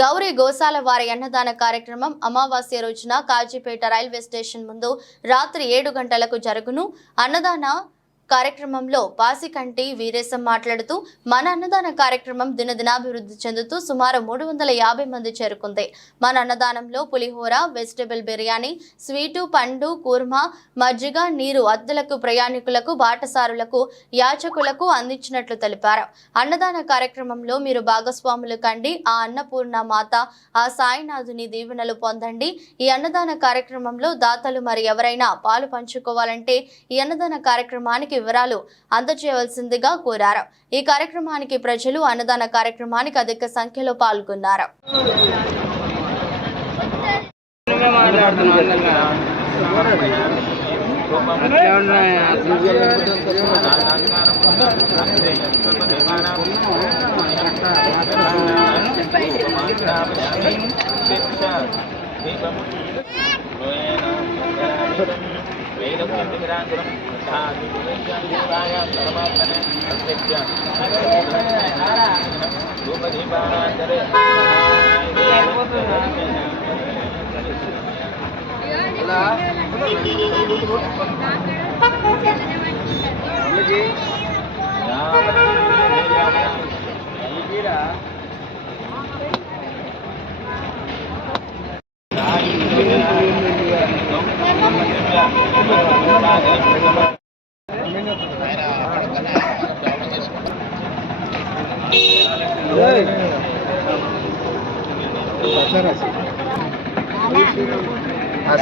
గౌరీ గోశాల వారి అన్నదాన కార్యక్రమం అమావాస్య రోజున కాజీపేట రైల్వే స్టేషన్ ముందు రాత్రి 7 గంటలకు జరుగును. అన్నదాన కార్యక్రమంలో పాసికంటి వీరేశం మాట్లాడుతూ మన అన్నదాన కార్యక్రమం దినదినాభివృద్ధి చెందుతూ సుమారు 350 మంది చేరుకుంది. మన అన్నదానంలో పులిహోర, వెజిటబుల్ బిర్యానీ, స్వీటు, పండు, కూర్మా, మజ్జిగ, నీరు అద్దెలకు, ప్రయాణికులకు, బాటసారులకు, యాచకులకు అందించినట్లు తెలిపారు. అన్నదాన కార్యక్రమంలో మీరు భాగస్వాములు కండి. ఆ అన్నపూర్ణ మాత, ఆ సాయినాథుని దీవెనలు పొందండి. ఈ అన్నదాన కార్యక్రమంలో దాతలు మరి ఎవరైనా పాలు పంచుకోవాలంటే ఈ అన్నదాన కార్యక్రమానికి వివరాలు అందజేయవలసిందిగా కోరారు. ఈ కార్యక్రమానికి ప్రజలు అన్నదాన కార్యక్రమానికి అధిక సంఖ్యలో పాల్గొన్నారు.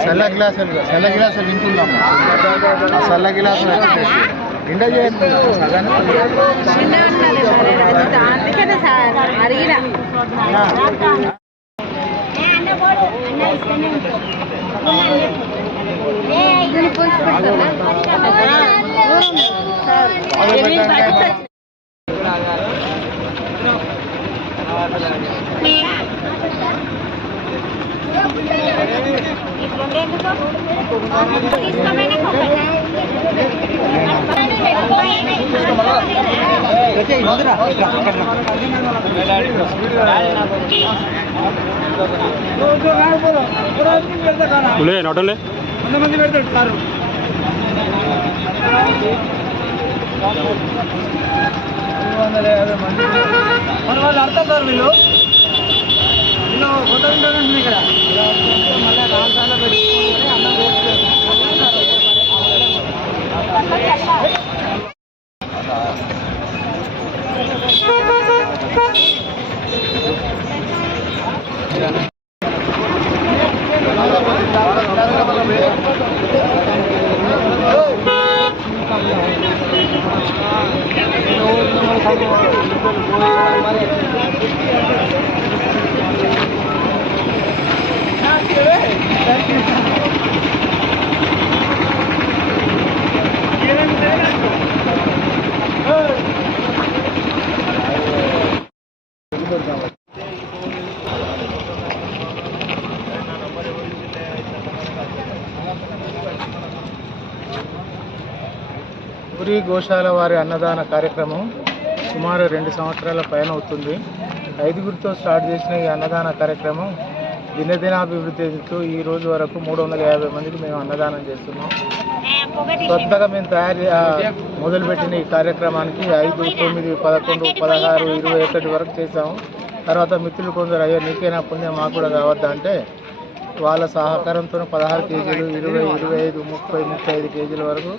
సల్ల గ్లాసులు వింటున్నాము. సల్ల గ్లాసులు నిండా చేయండి. మంది పెడతాడు సారు. మన వాళ్ళు అర్థం సార్ వీళ్ళు కొత్త ఉంటారండి ఇక్కడ మళ్ళీ 4 సార్లు పెట్టుకోవాలి. అన్నం గౌరీ గోశాల వారి అన్నదాన కార్యక్రమం సుమారు 2 సంవత్సరాల పైన అవుతుంది. 5గురితో స్టార్ట్ చేసిన ఈ అన్నదాన కార్యక్రమం దినదినాభివృద్ధి చెందుతూ ఈ రోజు వరకు 350 మందికి మేము అన్నదానం చేస్తున్నాం. కొత్తగా మేము మొదలుపెట్టిన ఈ కార్యక్రమానికి 5, 9, 11, 16, 21 వరకు చేసాము. తర్వాత మిత్రులు కొందరు అయ్యో నీకేనా పుణ్యం మాకు కూడా కావద్దా అంటే వాళ్ళ సహకారంతో 16 కేజీలు, 20, 25, 30, 35 కేజీల వరకు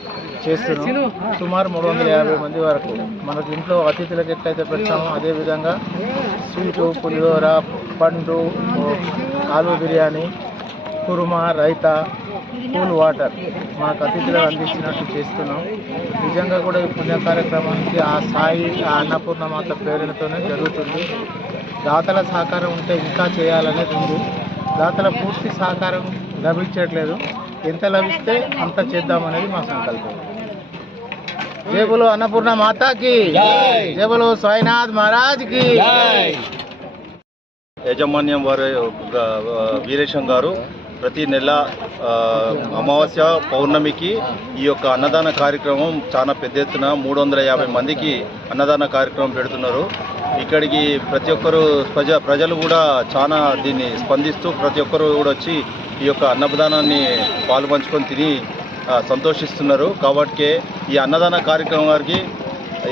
చేస్తున్నాం. సుమారు 350 మంది వరకు. మనకు ఇంట్లో అతిథులకు ఎట్లయితే పెడతామో అదేవిధంగా స్వీటు, పులిహోర, పండు, ఆలు బిర్యానీ, కుర్మా, రైతా, కూల్ వాటర్ మనకు అతిథులకు అందించినట్టు చేస్తున్నాం. నిజంగా కూడా ఈ పుణ్య కార్యక్రమానికి ఆ సాయి, ఆ అన్నపూర్ణమాత ప్రేరణతోనే జరుగుతుంది. దాతల సహకారం ఉంటే ఇంకా చేయాలనేది ఉంది. దాతల పూర్తి సహకారం లభించట్లేదు. ఎంత లభిస్తే అంత చేద్దామనేది మా సంకల్పం. జై బోలో అన్నపూర్ణ మాతాకి జై బోలో సాయినాథ్ మహారాజ్కి. యాజమాన్యం వారి వీరేశం గారు ప్రతి నెల అమావాస్య పౌర్ణమికి ఈ యొక్క అన్నదాన కార్యక్రమం చాలా పెద్ద ఎత్తున 350 మందికి అన్నదాన కార్యక్రమం పెడుతున్నారు. ఇక్కడికి ప్రతి ఒక్కరు ప్రజలు కూడా చాలా దీన్ని స్పందిస్తూ ప్రతి ఒక్కరు కూడా వచ్చి ఈ యొక్క అన్నదానాన్ని పాలుపంచుకొని తిని సంతోషిస్తున్నారు. కాబట్టి ఈ అన్నదాన కార్యక్రమం గారికి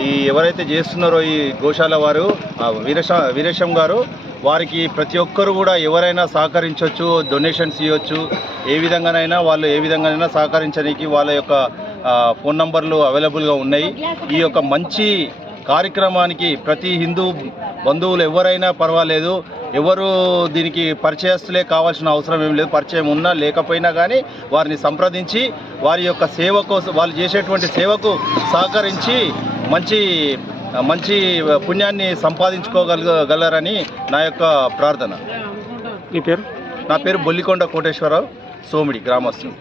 ఈ ఎవరైతే చేస్తున్నారో ఈ గోశాల వారు వీరేశం గారు, వారికి ప్రతి ఒక్కరు కూడా ఎవరైనా సహకరించవచ్చు, డొనేషన్స్ ఇవ్వచ్చు. ఏ విధంగానైనా సహకరించడానికి వాళ్ళ యొక్క ఫోన్ నంబర్లు అవైలబుల్గా ఉన్నాయి. ఈ యొక్క మంచి కార్యక్రమానికి ప్రతి హిందూ బంధువులు ఎవరైనా పర్వాలేదు, ఎవరు దీనికి పరిచయస్తులే కావాల్సిన అవసరం ఏం లేదు. పరిచయం ఉన్నా లేకపోయినా కానీ వారిని సంప్రదించి వారి యొక్క సేవ కోసం, వాళ్ళు చేసేటువంటి సేవకు సహకరించి మంచి పుణ్యాన్ని సంపాదించుకోగలరని నా యొక్క ప్రార్థన. మీ పేరు? నా పేరు బొల్లికొండ కోటేశ్వరరావు, సోమిడి గ్రామస్తులు.